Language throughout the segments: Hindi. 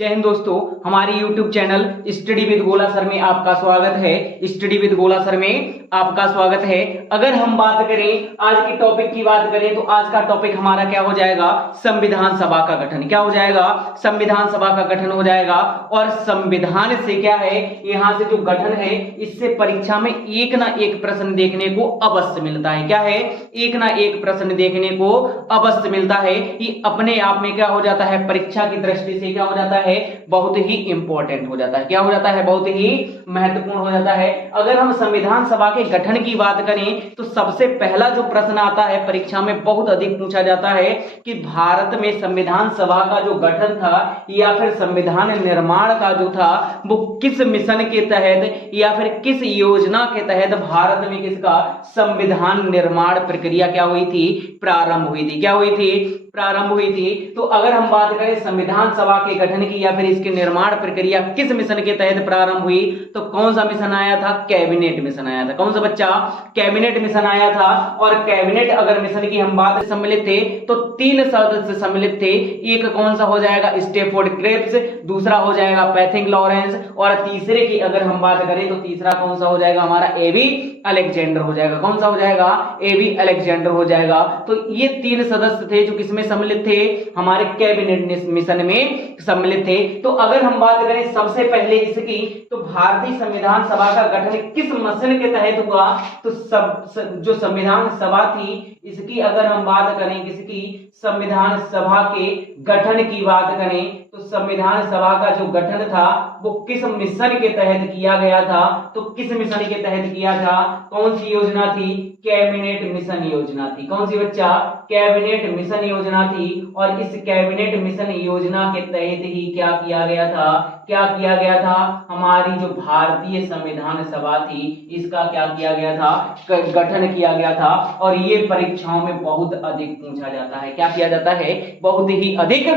जय हिंद दोस्तों, हमारे YouTube चैनल स्टडी विद गोला सर में आपका स्वागत है। स्टडी विद गोला सर में आपका स्वागत है। अगर हम बात करें आज के टॉपिक की बात करें तो आज का टॉपिक हमारा क्या हो जाएगा? संविधान सभा का गठन। क्या हो जाएगा? संविधान सभा का गठन हो जाएगा। और संविधान से क्या है, यहां से जो गठन है इससे परीक्षा में एक ना एक प्रश्न देखने को अवश्य मिलता है। क्या है? एक ना एक प्रश्न देखने को अवश्य मिलता है। ये अपने आप में क्या हो जाता है, परीक्षा की दृष्टि से क्या हो जाता है, बहुत ही इंपॉर्टेंट हो जाता है। क्या हो जाता है? बहुत ही महत्वपूर्ण हो जाता है। अगर हम संविधान सभा के गठन की बात करें तो सबसे पहला जो प्रश्न आता है परीक्षा में बहुत अधिक पूछा जाता है कि भारत में संविधान सभा का जो गठन था या फिर संविधान निर्माण का जो था वो किस मिशन के तहत या फिर किस योजना के तहत भारत में किसका संविधान निर्माण प्रक्रिया क्या हुई थी, प्रारंभ हुई थी। क्या हुई थी? प्रारंभ हुई थी। तो अगर हम बात करें संविधान सभा के गठन की या फिर इसके निर्माण प्रक्रिया किस मिशन के तहत प्रारंभ हुई तो कौन सा मिशन आया था? कैबिनेट मिशन आया था। कौन सा बच्चा? कैबिनेट मिशन आया था। और कैबिनेट अगर मिशन की हम बात सम्मिलित थे तो 3 सदस्य सम्मिलित थे। एक कौन सा हो जाएगा? स्टेफोर्ड क्रिप्स, दूसरा हो जाएगा पैथिंग लॉरेंस और तीसरे की अगर हम बात करें तो तीसरा कौन सा हो जाएगा? हमारा एबी अलेक्जेंडर हो जाएगा। कौन सा हो जाएगा? एबी अलेक्जेंडर हो जाएगा। तो ये 3 सदस्य थे जो किसमें सम्मिलित थे? हमारे कैबिनेट मिशन में सम्मिलित थे। तो अगर हम बात करें सबसे पहले इसकी तो भारतीय संविधान सभा का गठन किस मिशन के तहत हुआ तो जो संविधान सभा थी इसकी अगर हम बात करें किसकी, संविधान सभा के गठन की बात करें तो संविधान सभा का जो गठन था वो किस मिशन के तहत किया गया था तो किस मिशन के तहत किया था? कौन सी योजना थी? कैबिनेट मिशन योजना थी। कौन सी बच्चा? कैबिनेट मिशन योजना थी। और इस कैबिनेट मिशन योजना के तहत ही क्या किया गया था? क्या किया गया था? हमारी जो भारतीय संविधान सभा थी इसका क्या किया गया था? गठन किया गया था। और ये परीक्षाओं में बहुत अधिक पूछा जाता है। क्या किया जाता है? बहुत ही अधिक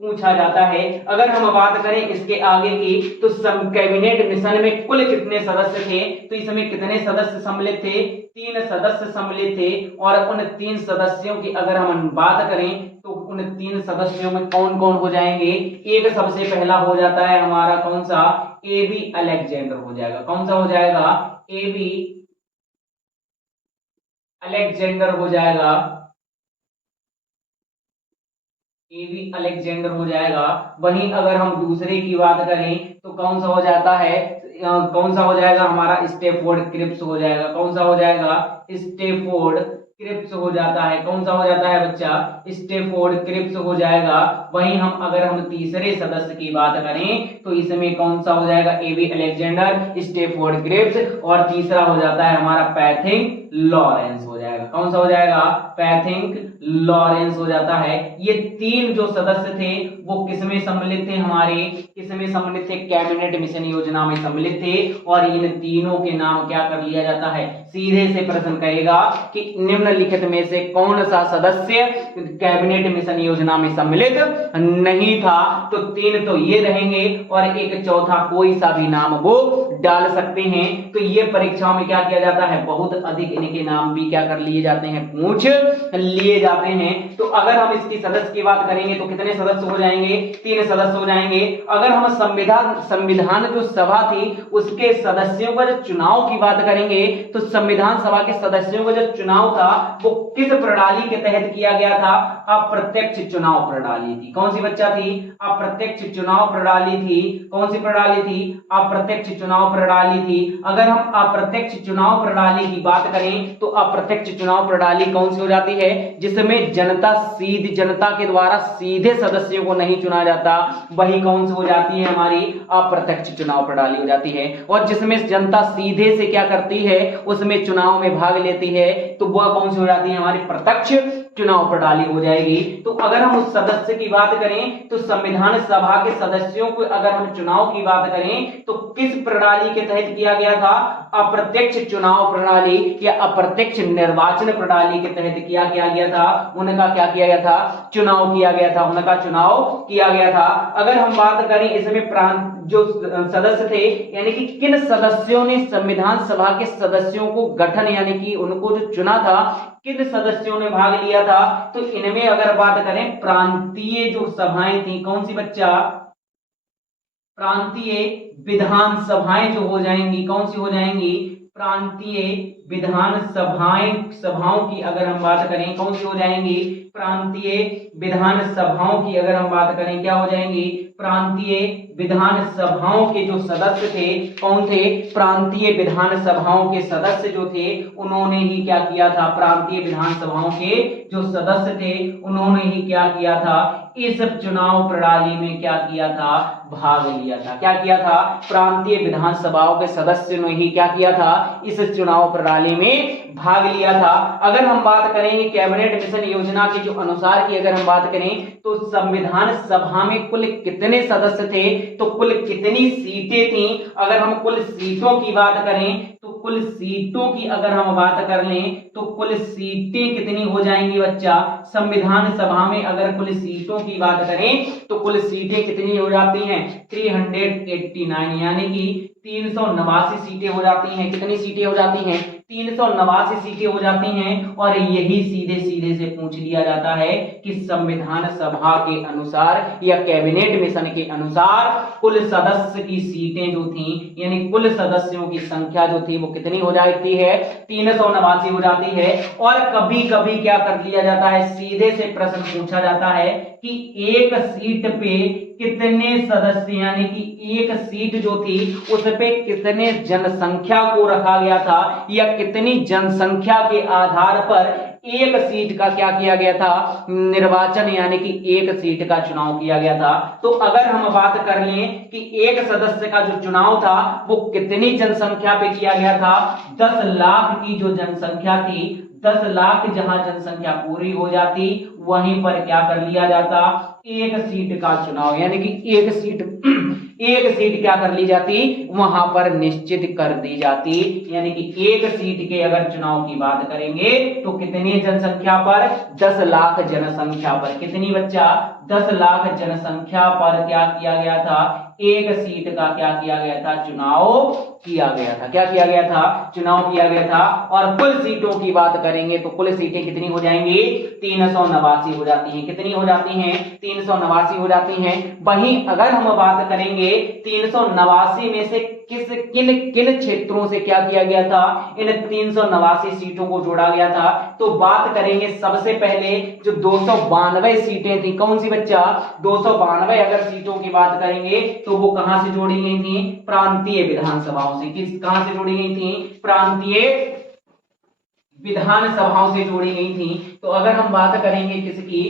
पूछा जाता है। अगर हम बात करें इसके आगे की तो कैबिनेट मिशन में कुल कितने सदस्य थे तो इसमें कितने सदस्य सम्मिलित थे? 3 सदस्य सम्मिलित थे। और उन 3 सदस्यों की अगर हम बात करें तो उन 3 सदस्यों में कौन कौन हो जाएंगे? एक सबसे पहला हो जाता है हमारा कौन सा? एबी अलेक्जेंडर हो जाएगा। कौन सा हो जाएगा? एबी अलेक्जेंडर हो जाएगा। एबी अलेक्जेंडर हो जाएगा। वहीं अगर हम दूसरे की बात करें तो कौन सा हो जाता है? कौन सा हो जाएगा? हमारा स्टेफोर्ड क्रिप्स हो जाएगा। कौन सा हो जाएगा? स्टेफोर्ड क्रिप्स हो जाता है। कौन सा हो जाता है बच्चा? स्टेफोर्ड क्रिप्स हो जाएगा। वहीं अगर हम तीसरे सदस्य की बात करें तो इसमें कौन सा हो जाएगा? एबी अलेक्जेंडर, स्टेफोर्ड क्रिप्स और तीसरा हो जाता है हमारा पैथिंग लॉरेंस हो जाएगा। कौन सा हो जाएगा? पैथिंग लॉरेंस हो जाता है। ये 3 जो सदस्य थे वो किसमें सम्मिलित थे? हमारे किसमें सम्मिलित थे? कैबिनेट मिशन योजना में सम्मिलित थे। और इन तीनों के नाम क्या कर लिया जाता है? सीधे से प्रश्न कहेगा कि निम्नलिखित में से कौन सा सदस्य कैबिनेट मिशन योजना में सम्मिलित नहीं था तो 3 तो ये रहेंगे और एक चौथा कोई सा भी नाम वो डाल सकते हैं। तो ये परीक्षाओं में क्या किया जाता है? बहुत अधिक इनके नाम भी क्या कर लिए जाते हैं? पूछ लिए जाते हैं। तो अगर हम इसकी सदस्य की बात करेंगे तो कितने सदस्य हो जाएंगे? 3 सदस्य हो जाएंगे। अगर हम संविधान जो सभा थी उसके सदस्यों का जो चुनाव की बात करेंगे तो संविधान सभा के सदस्यों का जो चुनाव था वो किस प्रणाली के तहत किया गया था? अप्रत्यक्ष चुनाव प्रणाली थी। कौन सी बच्चा थी? अप्रत्यक्ष चुनाव प्रणाली थी। कौन सी प्रणाली थी? अप्रत्यक्ष चुनाव प्रणाली थी। अगर हम अप्रत्यक्ष चुनाव प्रणाली की बात करें तो अप्रत्यक्ष चुनाव प्रणाली कौन सी हो जाती है? जिसमें जनता के द्वारा सीधे सदस्यों को नहीं चुना जाता, वही कौन सी हो जाती है? हमारी अप्रत्यक्ष चुनाव प्रणाली हो जाती है। और जिसमें जनता सीधे से क्या करती है, उसमें चुनाव में भाग लेती है तो वह कौन सी हो जाती है? हमारी प्रत्यक्ष चुनाव प्रणाली हो जाएगी। तो अगर हम उस सदस्य की बात करें तो संविधान सभा के सदस्यों को अगर हम चुनाव की बात करें तो किस प्रणाली के तहत किया गया था? अप्रत्यक्ष चुनाव प्रणाली या अप्रत्यक्ष निर्वाचन प्रणाली के तहत किया गया था। उनका क्या किया गया था? चुनाव किया गया था। उनका चुनाव किया गया था। अगर हम बात करें इसमें प्रांत जो सदस्य थे यानी कि किन सदस्यों ने संविधान सभा के सदस्यों को गठन यानी कि उनको जो चुना था किन सदस्यों ने भाग लिया था तो इनमें अगर बात करें प्रांतीय जो सभाएं थी, कौन सी बच्चा? प्रांतीय विधानसभाएं जो हो जाएंगी, कौन सी हो जाएंगी, प्रांतीय सभाओं की अगर हम बात करें, कौन सी हो जाएंगी, प्रांतीय विधानसभाओं की अगर हम बात करें, क्या हो जाएंगी, प्रांतीय विधानसभाओं के जो सदस्य थे, कौन थे, प्रांतीय विधानसभाओं के सदस्य जो थे, उन्होंने ही क्या किया था, प्रांतीय विधानसभाओं के जो सदस्य थे उन्होंने ही क्या किया था, इस चुनाव प्रणाली में क्या किया था, भाग लिया था। क्या किया था, प्रांतीय विधानसभाओं के सदस्य ने ही क्या किया था, इस चुनाव प्रणाली में भाग लिया था। अगर हम बात करेंगे कैबिनेट मिशन योजना के जो अनुसार की अगर हम बात करें तो संविधान सभा में कुल कितने सदस्य थे, तो कुल कितनी सीटें थी, अगर हम कुल सीटों की बात करें तो कुल सीटों की अगर हम बात कर लें तो कुल सीटें कितनी हो जाएंगी बच्चा, संविधान सभा में अगर कुल सीटों की बात करें तो कुल सीटें कितनी हो जाती हैं, 389, यानी कि 389 सीटें हो जाती हैं। कितनी सीटें हो जाती हैं, 389 सीटें हो जाती हैं। और यही सीधे सीधे से पूछ लिया जाता है कि संविधान सभा के अनुसार या कैबिनेट मिशन के अनुसार कुल सदस्य की सीटें जो थी, यानी कुल सदस्यों की संख्या जो थी वो कितनी हो जाती है, 389 हो जाती है। और कभी कभी क्या कर लिया जाता है, सीधे से प्रश्न पूछा जाता है कि एक सीट पे कितने सदस्य, यानी कि एक सीट जो थी उस पे कितने जनसंख्या को रखा गया था, या कितनी जनसंख्या के आधार पर एक सीट का क्या किया गया था, निर्वाचन, यानी कि एक सीट का चुनाव किया गया था। तो अगर हम बात कर लें कि एक सदस्य का जो चुनाव था वो कितनी जनसंख्या पे किया गया था, 10 लाख की जो जनसंख्या थी, 10 लाख जहां जनसंख्या पूरी हो जाती वहीं पर क्या कर लिया जाता, एक सीट का चुनाव, यानी कि एक सीट क्या कर ली जाती, वहां पर निश्चित कर दी जाती। यानी कि एक सीट के अगर चुनाव की बात करेंगे तो कितनी जनसंख्या पर, 10 लाख जनसंख्या पर, कितनी बच्चा, 10 लाख जनसंख्या पर क्या किया गया था, एक सीट का क्या किया गया था, चुनाव किया गया था। क्या किया गया था, चुनाव किया गया था। और कुल सीटों की बात करेंगे तो कुल सीटें कितनी हो जाएंगी, 389 हो जाती हैं। कितनी हो जाती हैं, 389 हो जाती हैं। वहीं अगर हम बात करेंगे 389 में से किन किन क्षेत्रों से क्या किया गया था, इन 389 सीटों को जोड़ा गया था, तो बात करेंगे सबसे पहले जो 292 सीटें थी, कौन सी बच्चा, 292 अगर सीटों की बात करेंगे तो वो कहां से जोड़ी गई थी, प्रांतीय विधानसभाओं से। किस, कहां से जोड़ी गई थी, प्रांतीय विधानसभाओं से जोड़ी गई थी। तो अगर हम बात करेंगे किसकी,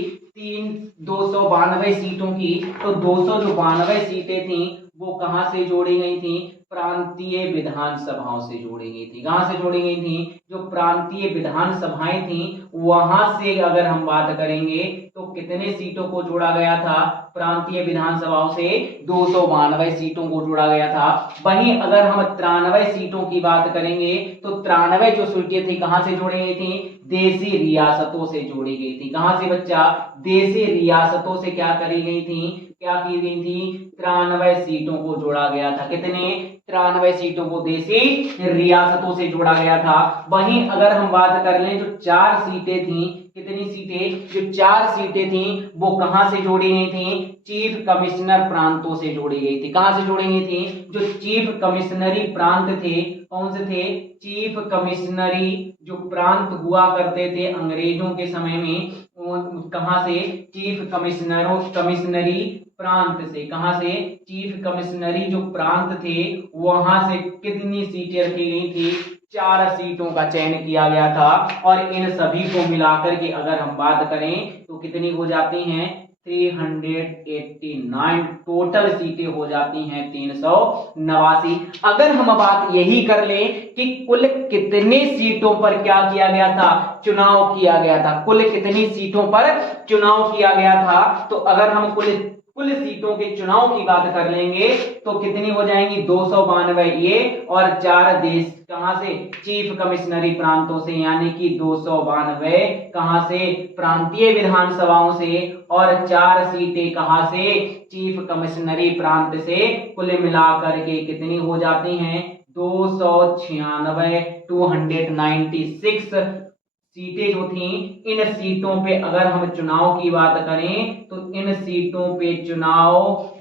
292 सीटों की, तो 292 सीटें थी वो कहां से जोड़ी गई थी, प्रांतीय विधानसभाओं से जोड़ी गई थी। कहां से जोड़ी गई थी, जो प्रांतीय विधानसभाएं थी वहां से अगर हम बात करेंगे तो कितने सीटों को जोड़ा गया था, प्रांतीय विधानसभाओं से 292 सीटों को जोड़ा गया था। वहीं अगर हम 93 सीटों की बात करेंगे तो 93 जो सीटें थी कहां से जोड़ी गई थी, देशी रियासतों से जोड़ी गई थी। कहां से बच्चा, देशी रियासतों से क्या करी गई थी, क्या की गई थी, 93 सीटों को जोड़ा गया था। कितने, 93 सीटों को देशी रियासतों से जोड़ा गया था। वहीं अगर हम बात कर लें जो 4 सीटें थी, कितनी सीटें, जो 4 सीटें थी वो कहां से जोड़ी गई थी, चीफ कमिश्नर प्रांतों से जोड़ी गई थी। कहां से जोड़ी गई थी, जो चीफ कमिश्नरी प्रांत थे, कौन से थे, चीफ कमिश्नरी जो प्रांत हुआ करते थे अंग्रेजों के समय में, कहां से, चीफ कमिश्नरी प्रांत से। कहां से, चीफ कमिश्नरी जो प्रांत थे वहां से कितनी सीटें रखी गई थी, 4 सीटों का चयन किया गया था। और इन सभी को मिलाकर के अगर हम बात करें तो कितनी हो जाती हैं, 389 टोटल सीटें हो जाती हैं 389। अगर हम बात यही कर लें कि कुल कितनी सीटों पर क्या किया गया था, चुनाव किया गया था, कुल कितनी सीटों पर चुनाव किया गया था, तो अगर हम कुल सीटों के चुनाव की बात कर लेंगे तो कितनी हो जाएंगी, 292 ये और 4 देश कहां से, चीफ कमिश्नरी प्रांतों से, यानी कि 292 कहां से, प्रांतीय विधानसभाओं से, और 4 सीटें कहां से, चीफ कमिश्नरी प्रांत से। कुल मिलाकर के कितनी हो जाती हैं, 296, 296 सीटें जो थी। इन सीटों पे अगर हम चुनाव की बात करें तो इन सीटों पे चुनाव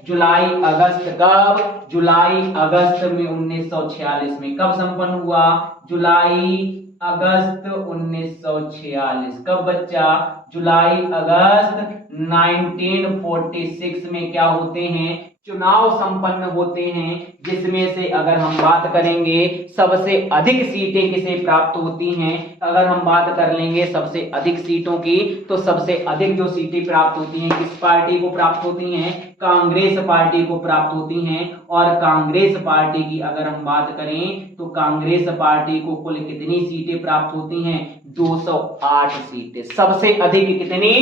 जुलाई अगस्त कब? जुलाई अगस्त में 1946 में। कब संपन्न हुआ? जुलाई अगस्त 1946। कब बच्चा? जुलाई अगस्त 1946 में क्या होते हैं? चुनाव संपन्न होते हैं, जिसमें से अगर हम बात करेंगे सबसे अधिक सीटें किसे प्राप्त होती हैं? अगर हम बात कर लेंगे सबसे अधिक सीटों की, तो सबसे अधिक जो सीटें प्राप्त होती हैं किस पार्टी को प्राप्त होती हैं? कांग्रेस पार्टी को प्राप्त होती हैं। और कांग्रेस पार्टी की अगर हम बात करें तो कांग्रेस पार्टी को कुल कितनी सीटें प्राप्त होती हैं? 208 सीटें। सबसे अधिक कितनी?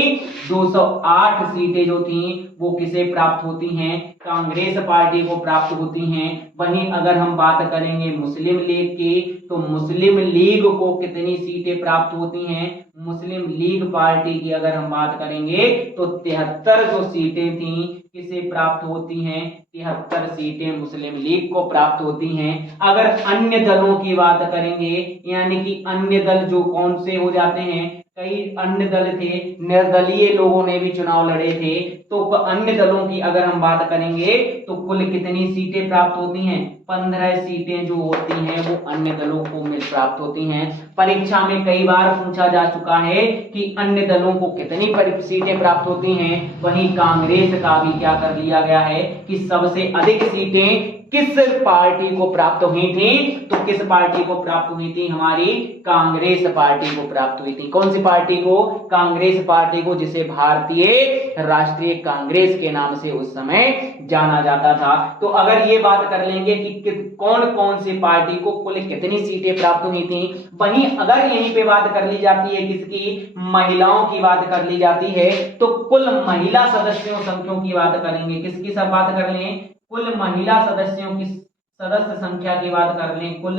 208 सीटें जो थी वो किसे प्राप्त होती हैं? कांग्रेस पार्टी को प्राप्त होती हैं। वहीं अगर हम बात करेंगे मुस्लिम लीग की, तो मुस्लिम लीग को कितनी सीटें प्राप्त होती हैं? मुस्लिम लीग पार्टी की अगर हम बात करेंगे तो 73 जो सीटें थी किसे प्राप्त होती हैं? 73 सीटें मुस्लिम लीग को प्राप्त होती हैं। अगर अन्य दलों की बात करेंगे, यानी कि अन्य दल जो कौन से हो जाते हैं, कई अन्य दल थे, निर्दलीय लोगों ने भी चुनाव लड़े थे, तो अन्य दलों की अगर हम बात करेंगे तो कुल कितनी सीटें प्राप्त होती हैं? 15 सीटें जो होती हैं वो अन्य दलों को मिल प्राप्त होती हैं। परीक्षा में कई बार पूछा जा चुका है कि अन्य दलों को कितनी सीटें प्राप्त होती हैं। वहीं कांग्रेस का भी क्या कर लिया गया है कि सबसे अधिक सीटें किस पार्टी को प्राप्त हुई थी? तो किस पार्टी को प्राप्त हुई थी? हमारी कांग्रेस पार्टी को प्राप्त हुई थी। कौन सी पार्टी को? कांग्रेस पार्टी को, जिसे भारतीय राष्ट्रीय कांग्रेस के नाम से उस समय जाना जाता था। तो अगर ये बात कर लेंगे कि कौन कौन सी पार्टी को कुल कितनी सीटें प्राप्त हुई थी, वहीं अगर यहीं पे बात कर ली जाती है किसकी? महिलाओं की बात कर ली जाती है, तो कुल महिला सदस्यों संख्या की बात करेंगे। किसकी सब बात कर लें? कुल महिला सदस्यों की सदस्य संख्या की बात कर लें। कुल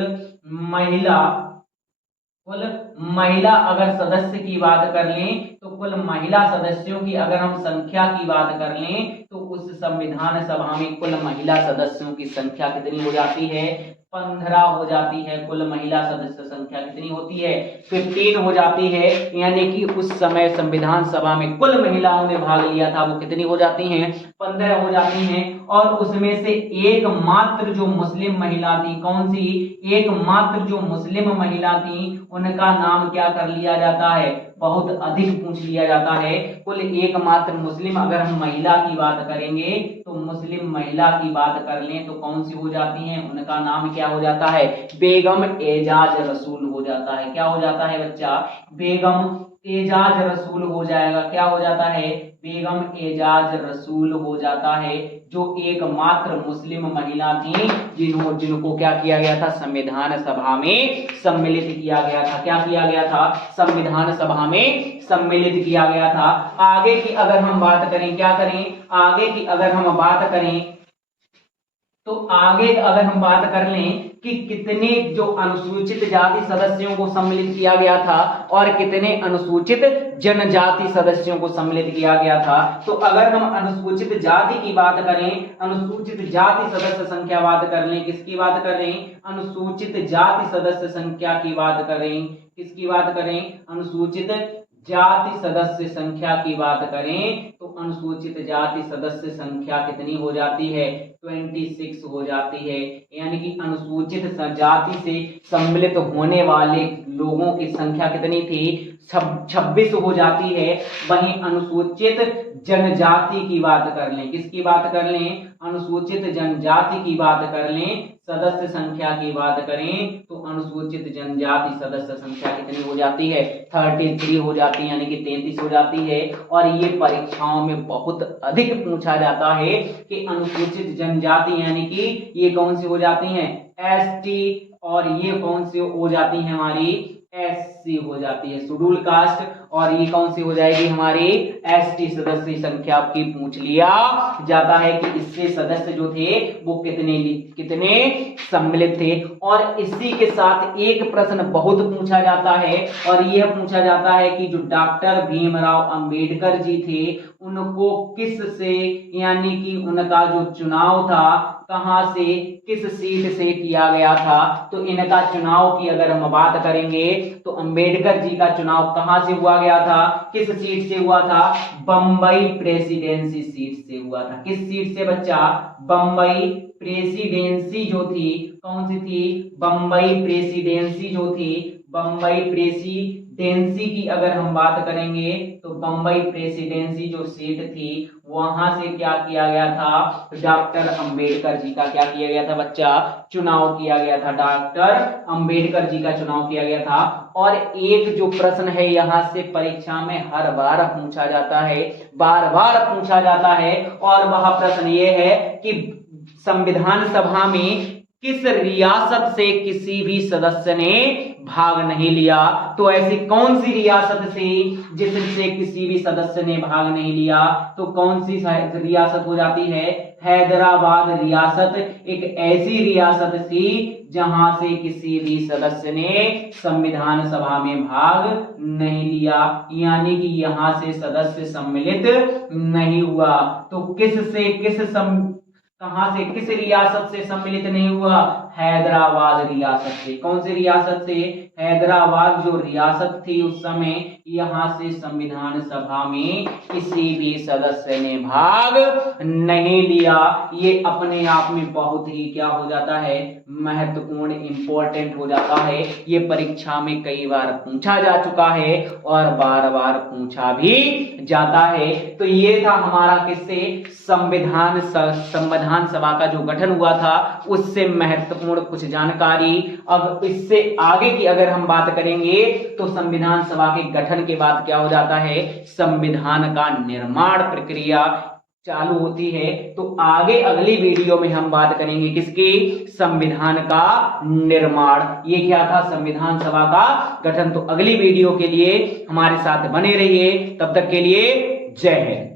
महिला अगर सदस्य की बात कर लें तो कुल महिला सदस्यों की अगर हम संख्या की बात कर लें तो उस संविधान सभा में कुल महिला सदस्यों की संख्या कितनी हो जाती है? 15 हो जाती है। कुल महिला सदस्य संख्या कितनी होती है? 15 हो जाती है। यानी कि उस समय संविधान सभा में कुल महिलाओं ने भाग लिया था वो कितनी हो जाती हैं? 15 हो जाती हैं। और उसमें से एकमात्र जो मुस्लिम महिला थी, कौन सी? एकमात्र जो मुस्लिम महिला थी उनका नाम क्या कर लिया जाता है? बहुत अधिक पूछ लिया जाता है। कुल एकमात्र मुस्लिम अगर हम महिला की बात करेंगे तो मुस्लिम महिला की बात कर लें तो कौन सी हो जाती हैं? उनका नाम क्या हो जाता है? बेगम एजाज रसूल हो जाता है। क्या हो जाता है बच्चा? बेगम एजाज रसूल हो जाएगा। क्या हो जाता है? बेगम एजाज रसूल हो जाता है, जो एकमात्र मुस्लिम महिला थी जिनको क्या किया गया था? संविधान सभा में सम्मिलित किया गया था। क्या किया गया था? संविधान सभा में सम्मिलित किया गया था। आगे की अगर हम बात करें, क्या करें? आगे की अगर हम बात करें तो आगे अगर हम बात कर लें कि कितने जो अनुसूचित जाति सदस्यों को सम्मिलित किया गया था और कितने अनुसूचित जनजाति सदस्यों को सम्मिलित किया गया था, तो अगर हम अनुसूचित जाति की बात करें, अनुसूचित जाति सदस्य संख्या बात कर लें, किसकी बात कर रहे हैं? अनुसूचित जाति सदस्य संख्या की बात करें। किसकी बात करें? अनुसूचित जाति सदस्य संख्या की बात करें तो अनुसूचित जाति सदस्य संख्या कितनी हो जाती है? 26 हो जाती है। यानी कि अनुसूचित जाति से सम्मिलित होने वाले लोगों की संख्या कितनी थी? 26 हो जाती है। वहीं अनुसूचित जनजाति की बात कर लें, किसकी बात कर लें? अनुसूचित जनजाति की बात कर लें, सदस्य संख्या की बात करें तो अनुसूचित जनजाति सदस्य संख्या कितनी हो जाती है? 33 हो जाती है, यानी कि 33 हो जाती है। और ये परीक्षाओं में बहुत अधिक पूछा जाता है कि अनुसूचित जनजाति यानी कि ये कौन सी हो जाती हैं? एसटी, और ये कौन सी हो जाती है? हमारी एससी हो जाती है, शेड्यूल कास्ट। और ये कौन सी हो जाएगी? हमारी एसटी सदस्य संख्या की पूछ लिया जाता है कि इससे सदस्य जो थे वो कितने सम्मिलित थे। और इसी के साथ एक प्रश्न बहुत पूछा जाता है और यह पूछा जाता है कि जो डॉक्टर भीमराव अंबेडकर जी थे उनको किस से, यानी कि उनका जो चुनाव था कहां से, किस सीट से किया गया था? तो इनका चुनाव की अगर हम बात करेंगे तो अंबेडकर जी का चुनाव कहां से हुआ गया था? किस सीट से हुआ था? बंबई प्रेसिडेंसी सीट से हुआ था। किस सीट से बच्चा? बंबई प्रेसिडेंसी जो थी, कौन सी थी? बंबई प्रेसिडेंसी जो थी, बंबई प्रेसिडेंसी की अगर हम बात करेंगे तो बंबई प्रेसिडेंसी जो सीट थी वहां से क्या किया गया था? डॉक्टर अंबेडकर जी का क्या किया गया था बच्चा? चुनाव किया गया था। डॉक्टर अंबेडकर जी का चुनाव किया गया था। और एक जो प्रश्न है यहां से परीक्षा में हर बार पूछा जाता है, बार बार पूछा जाता है, और वह प्रश्न ये है कि संविधान सभा में किस रियासत से किसी भी सदस्य ने भाग नहीं लिया? तो ऐसी कौन सी रियासत थी जिससे किसी भी सदस्य ने भाग नहीं लिया? तो कौन सी रियासत हो जाती है? हैदराबाद रियासत एक ऐसी रियासत थी जहां से किसी भी सदस्य ने संविधान सभा में भाग नहीं लिया, यानी कि यहां से सदस्य सम्मिलित नहीं हुआ। तो कहां से, किस रियासत से सम्मिलित नहीं हुआ? हैदराबाद रियासत से। कौन सी रियासत से? हैदराबाद जो रियासत थी उस समय, यहां से संविधान सभा में किसी भी सदस्य ने भाग नहीं लिया। ये अपने आप में बहुत ही क्या हो जाता है? महत्वपूर्ण, इंपॉर्टेंट हो जाता है। ये परीक्षा में कई बार पूछा जा चुका है और बार बार पूछा भी जाता है। तो ये था हमारा किससे? संविधान सभा का जो गठन हुआ था उससे महत्वपूर्ण कुछ जानकारी। अब इससे आगे की अगर हम बात करेंगे तो संविधान सभा के गठन के बाद क्या हो जाता है? संविधान का निर्माण प्रक्रिया चालू होती है। तो आगे अगली वीडियो में हम बात करेंगे किसकी? संविधान का निर्माण। ये क्या था? संविधान सभा का गठन। तो अगली वीडियो के लिए हमारे साथ बने रहिए। तब तक के लिए जय हिंद।